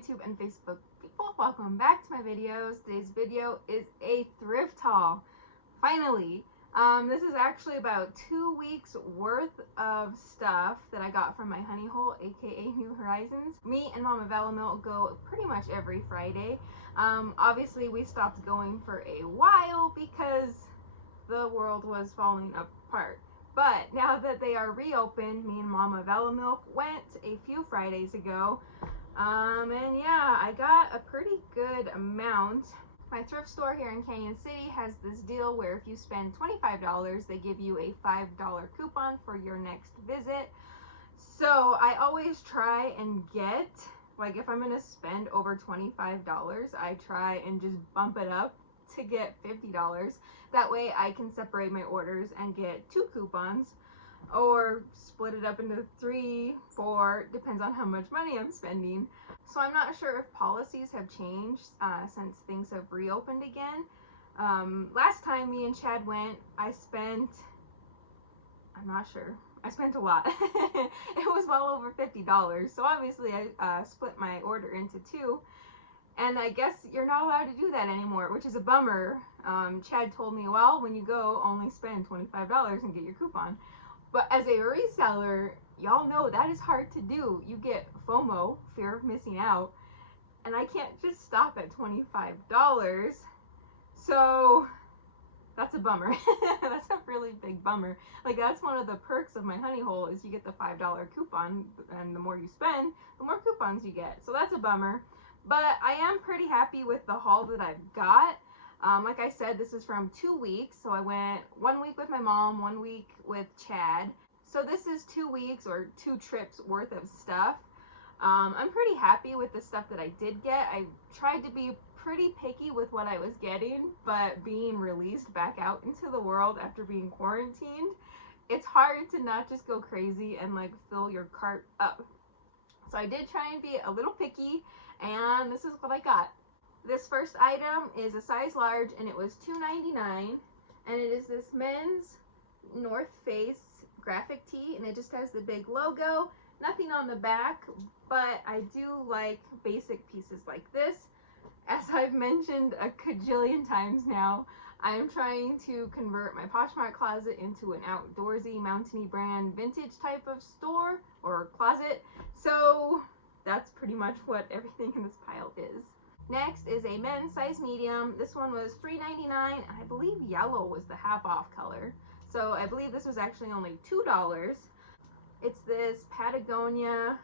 YouTube and Facebook people, welcome back to my videos. Today's video is a thrift haul. Finally, this is actually about 2 weeks worth of stuff that I got from my honey hole, aka New Horizons. Me and Mama Valamilk go pretty much every Friday. Obviously we stopped going for a while because the world was falling apart. But now that they are reopened, me and Mama Valamilk went a few Fridays ago. And yeah, I got a pretty good amount. My thrift store here in Canyon City has this deal where if you spend $25, they give you a $5 coupon for your next visit. So I always try and get, like if I'm gonna spend over $25, I try and just bump it up to get $50. That way I can separate my orders and get 2 coupons, or split it up into 3, 4, depends on how much money I'm spending. So I'm not sure if policies have changed since things have reopened again. Last time me and Chad went, I'm not sure. I spent a lot. It was well over $50. So obviously I split my order into 2. And I guess you're not allowed to do that anymore, which is a bummer. Chad told me, well, when you go, only spend $25 and get your coupon. But as a reseller, y'all know that is hard to do. You get FOMO, fear of missing out, and I can't just stop at $25. So that's a bummer. That's a really big bummer. Like, that's one of the perks of my honey hole is you get the $5 coupon, and the more you spend, the more coupons you get. So that's a bummer. But I am pretty happy with the haul that I've got. Like I said, this is from 2 weeks. So I went 1 week with my mom, 1 week with Chad. So this is 2 weeks or 2 trips worth of stuff. I'm pretty happy with the stuff that I did get. I tried to be pretty picky with what I was getting, but being released back out into the world after being quarantined, it's hard to not just go crazy and like fill your cart up. So I did try and be a little picky, and this is what I got. This first item is a size large, and it was $2.99, and it is this men's North Face graphic tee, and it just has the big logo, nothing on the back, but I do like basic pieces like this. As I've mentioned a cajillion times now, I am trying to convert my Poshmark closet into an outdoorsy, mountainy brand vintage type of store or closet. So that's pretty much what everything in this pile is. Next is a men's size medium. This one was $3.99, and I believe yellow was the half off color. So I believe this was actually only $2. It's this Patagonia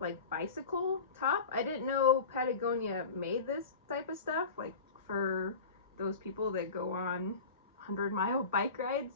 like bicycle top. I didn't know Patagonia made this type of stuff, like for those people that go on 100-mile bike rides.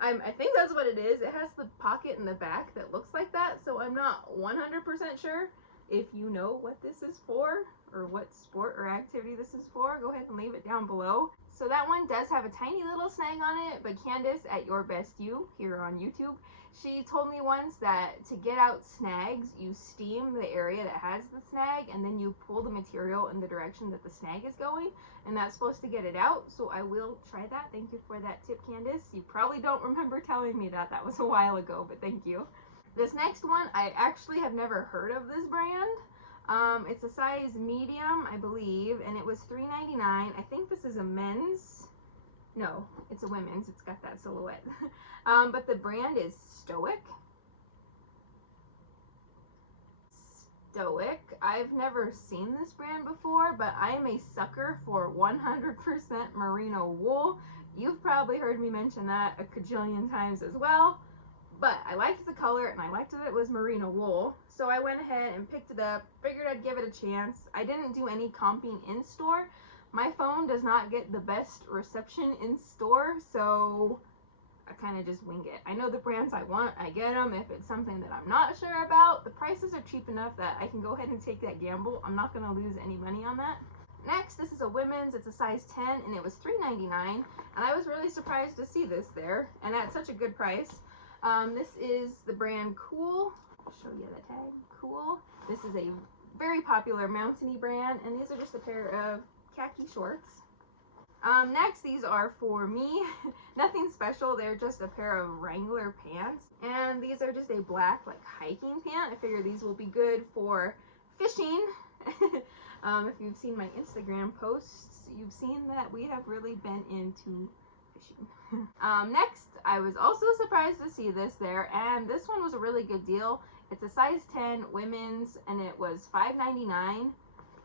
I think that's what it is. It has the pocket in the back that looks like that, so I'm not 100% sure. If you know what this is for, or what sport or activity this is for, go ahead and leave it down below. So that one does have a tiny little snag on it, but Candace at Your Best You here on YouTube, she told me once that to get out snags, you steam the area that has the snag, and then you pull the material in the direction that the snag is going, and that's supposed to get it out. So I will try that. Thank you for that tip, Candace. You probably don't remember telling me that. That was a while ago, but thank you. This next one, I actually have never heard of this brand. It's a size medium, I believe, and it was $3.99. I think this is a men's. No, it's a women's. It's got that silhouette. But the brand is Stoic. Stoic. I've never seen this brand before, but I am a sucker for 100% merino wool. You've probably heard me mention that a cajillion times as well. But I liked the color, and I liked that it was merino wool. So I went ahead and picked it up, figured I'd give it a chance. I didn't do any comping in store. My phone does not get the best reception in store, so I kind of just wing it. I know the brands I want, I get them. If it's something that I'm not sure about, the prices are cheap enough that I can go ahead and take that gamble. I'm not going to lose any money on that. Next, this is a women's. It's a size 10, and it was $3.99, and I was really surprised to see this there, and at such a good price. This is the brand Cool. I'll show you the tag. Cool. This is a very popular mountainy brand, and these are just a pair of khaki shorts. Next, these are for me. Nothing special. They're just a pair of Wrangler pants, and these are just a black like hiking pant. I figure these will be good for fishing If you've seen my Instagram posts, you've seen that we have really been into fishing. Next, I was also surprised to see this there, and this one was a really good deal. It's a size 10 women's, and it was $5.99,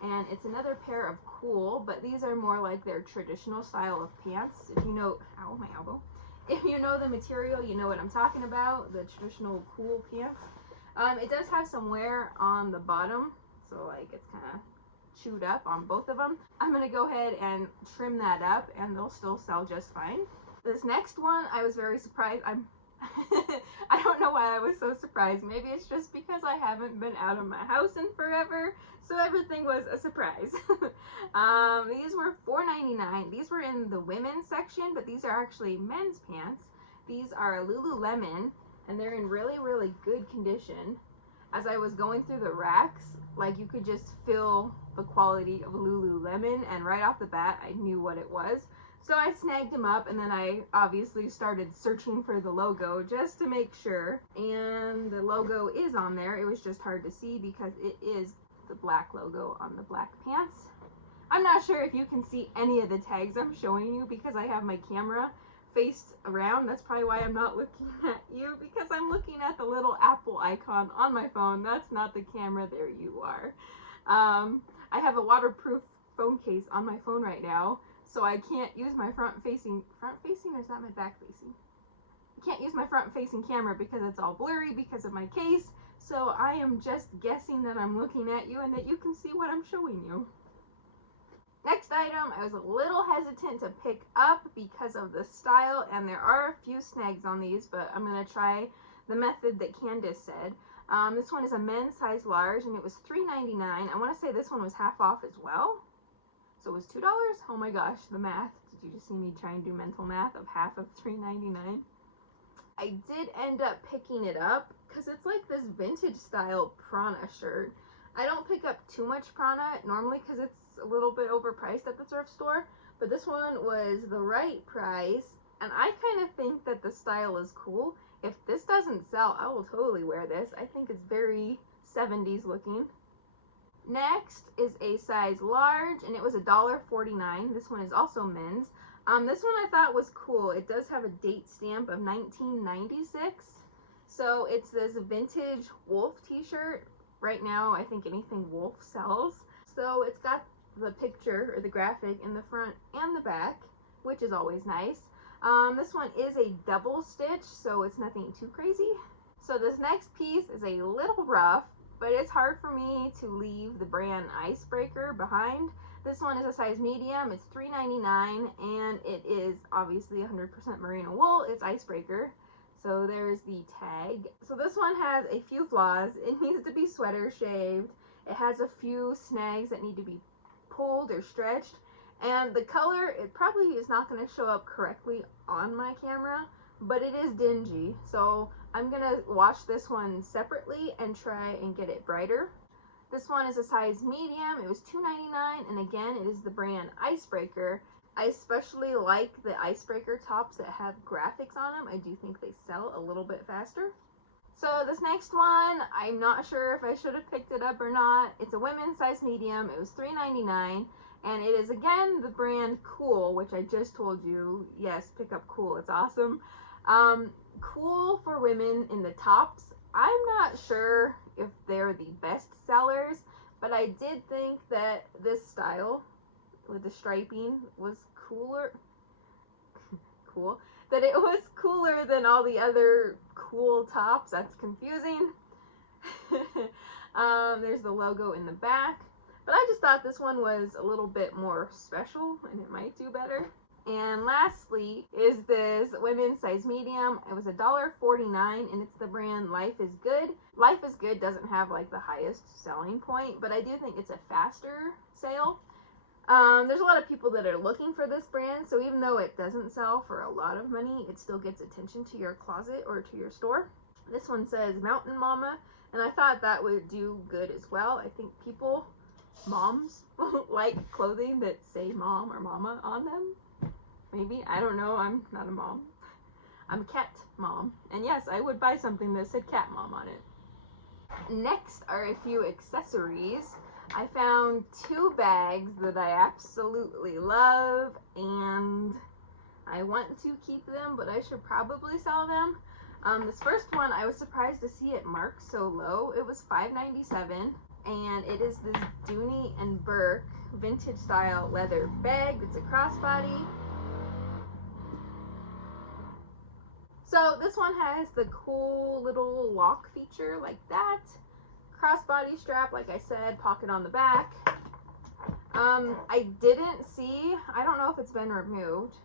and it's another pair of Cool, but these are more like their traditional style of pants. If you know, ow, my elbow. If you know the material, you know what I'm talking about, the traditional Cool pants. It does have some wear on the bottom, so like it's kind of chewed up on both of them. I'm gonna go ahead and trim that up, and they'll still sell just fine. This next one, I was very surprised. I don't know why I was so surprised. Maybe it's just because I haven't been out of my house in forever, so everything was a surprise. These were $4.99. These were in the women's section, but these are actually men's pants. These are Lululemon, and they're in really, really good condition. As I was going through the racks, like you could just feel the quality of Lululemon, and right off the bat, I knew what it was. So I snagged them up, and then I obviously started searching for the logo just to make sure. And the logo is on there. It was just hard to see because it is the black logo on the black pants. I'm not sure if you can see any of the tags I'm showing you because I have my camera faced around. That's probably why I'm not looking at you, because I'm looking at the little Apple icon on my phone. That's not the camera. There you are. I have a waterproof phone case on my phone right now, so I can't use my front facing, or is that my back facing? I can't use my front facing camera because it's all blurry because of my case. So I am just guessing that I'm looking at you and that you can see what I'm showing you. Next item, I was a little hesitant to pick up because of the style, and there are a few snags on these, but I'm going to try the method that Candace said. This one is a men's size large, and it was $3.99. I want to say this one was half off as well. So it was $2? Oh my gosh, the math. Did you just see me try and do mental math of half of $3.99? I did end up picking it up because it's like this vintage style Prana shirt. I don't pick up too much Prana normally because it's a little bit overpriced at the thrift store, but this one was the right price, and I kind of think that the style is cool. If this doesn't sell, I will totally wear this. I think it's very 70s looking. Next is a size large, and it was $1.49. This one is also men's. This one I thought was cool. It does have a date stamp of 1996. So it's this vintage wolf t-shirt. Right now, I think anything wolf sells. So it's got the picture or the graphic in the front and the back, which is always nice. This one is a double stitch, so it's nothing too crazy. So this next piece is a little rough, but it's hard for me to leave the brand Icebreaker behind. This one is a size medium. It's $3.99, and it is obviously 100% merino wool. It's Icebreaker. So there's the tag. So this one has a few flaws. It needs to be sweater shaved. It has a few snags that need to be pulled or stretched. And the color, it probably is not going to show up correctly on my camera, but it is dingy. So I'm going to wash this one separately and try and get it brighter. This one is a size medium. It was $2.99, and again, it is the brand Icebreaker. I especially like the Icebreaker tops that have graphics on them. I do think they sell a little bit faster. So this next one, I'm not sure if I should have picked it up or not. It's a women's size medium. It was $3.99, and it is again the brand Cool, which I just told you. Yes, pick up Cool. It's awesome. Cool for women in the tops. I'm not sure if they're the best sellers, but I did think that this style with the striping was cooler. That it was cooler than all the other Cool tops. That's confusing. There's the logo in the back, but I just thought this one was a little bit more special and it might do better. And lastly is this women's size medium. It was $1.49, and it's the brand Life is Good. Life is Good doesn't have like the highest selling point, but I do think it's a faster sale. There's a lot of people that are looking for this brand, so even though it doesn't sell for a lot of money, it still gets attention to your closet or to your store. This one says Mountain Mama, and I thought that would do good as well. I think people, moms, like clothing that say mom or mama on them. Maybe, I don't know, I'm not a mom. I'm a cat mom, and yes, I would buy something that said cat mom on it. Next are a few accessories. I found 2 bags that I absolutely love, and I want to keep them, but I should probably sell them. This first one, I was surprised to see it marked so low. It was $5.97, and it is this Dooney and Burke vintage style leather bag. It's a crossbody. So this one has the cool little lock feature like that. Crossbody strap, like I said, pocket on the back. I didn't see, I don't know if it's been removed,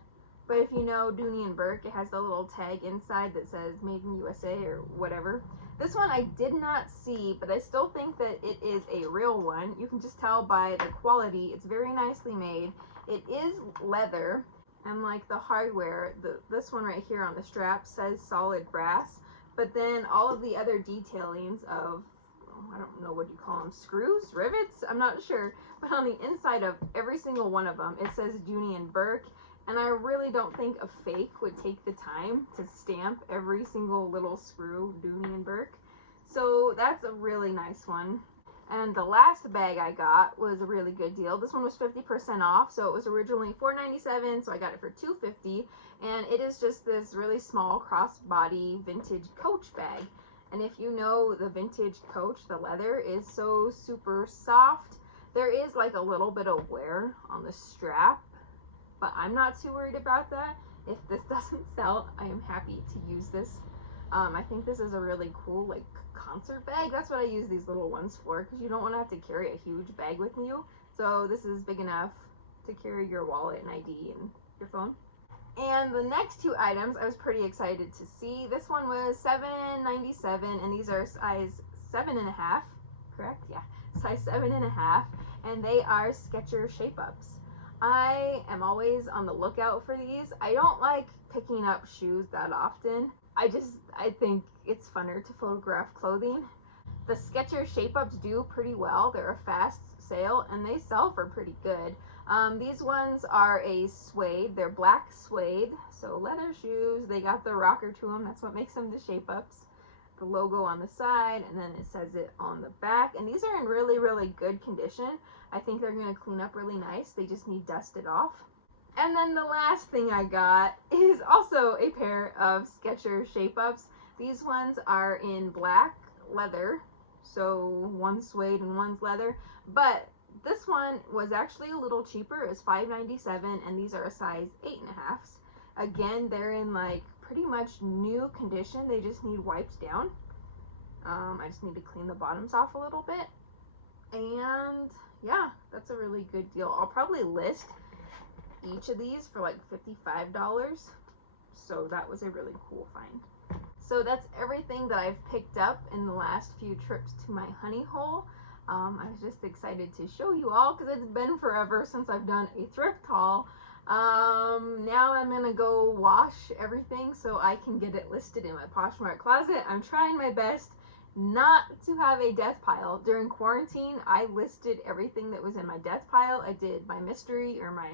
but if you know Dooney and Burke, it has the little tag inside that says Made in USA or whatever. This one I did not see, but I still think that it is a real one. You can just tell by the quality. It's very nicely made. It is leather, and like the hardware, this one right here on the strap says solid brass, but then all of the other detailings of, I don't know what you call them, screws, rivets, I'm not sure, but on the inside of every single one of them, it says Dooney and Burke, and I really don't think a fake would take the time to stamp every single little screw Dooney and Burke. So that's a really nice one. And the last bag I got was a really good deal. This one was 50% off, so it was originally $4.97, so I got it for $2.50, and it is just this really small crossbody vintage Coach bag. And if you know the vintage Coach, the leather is so super soft. There is like a little bit of wear on the strap, but I'm not too worried about that. If this doesn't sell, I am happy to use this. I think this is a really cool like concert bag. That's what I use these little ones for, because you don't want to have to carry a huge bag with you. So this is big enough to carry your wallet and ID and your phone. And the next 2 items I was pretty excited to see. This one was $7.97, and these are size 7.5, correct? Yeah, size 7.5, and they are Skechers shape-ups. I am always on the lookout for these. I don't like picking up shoes that often. I think it's funner to photograph clothing. The Skechers shape-ups do pretty well. They're a fast sale, and they sell for pretty good. These ones are a suede. They're black suede, so leather shoes. They got the rocker to them. That's what makes them the shape-ups. The logo on the side, and then it says it on the back. And these are in really, really good condition. I think they're going to clean up really nice. They just need dusted off. And then the last thing I got is also a pair of Skechers shape-ups. These ones are in black leather, so one's suede and one's leather, but this one was actually a little cheaper. It was $5.97, and these are a size 8.5. Again, they're in like pretty much new condition. They just need wiped down. I just need to clean the bottoms off a little bit, and yeah, that's a really good deal. I'll probably list each of these for like $55, so that was a really cool find. So that's everything that I've picked up in the last few trips to my honey hole. I was just excited to show you all because it's been forever since I've done a thrift haul. Now I'm gonna go wash everything so I can get it listed in my Poshmark closet. I'm trying my best not to have a death pile. During quarantine, I listed everything that was in my death pile. I did my mystery or my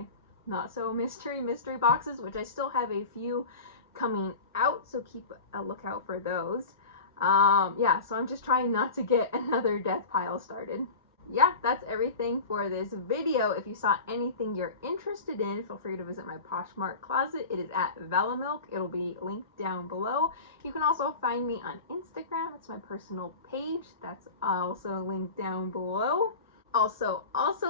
not so mystery boxes, which I still have a few coming out, so keep a lookout for those. Yeah, so I'm just trying not to get another death pile started. Yeah, that's everything for this video. If you saw anything you're interested in, feel free to visit my Poshmark closet. It is at Valamilk. It'll be linked down below. You can also find me on Instagram. It's my personal page. That's also linked down below. Also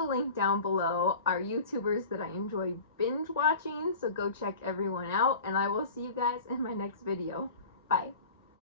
linked down below are YouTubers that I enjoy binge watching, so go check everyone out, and I will see you guys in my next video. Bye.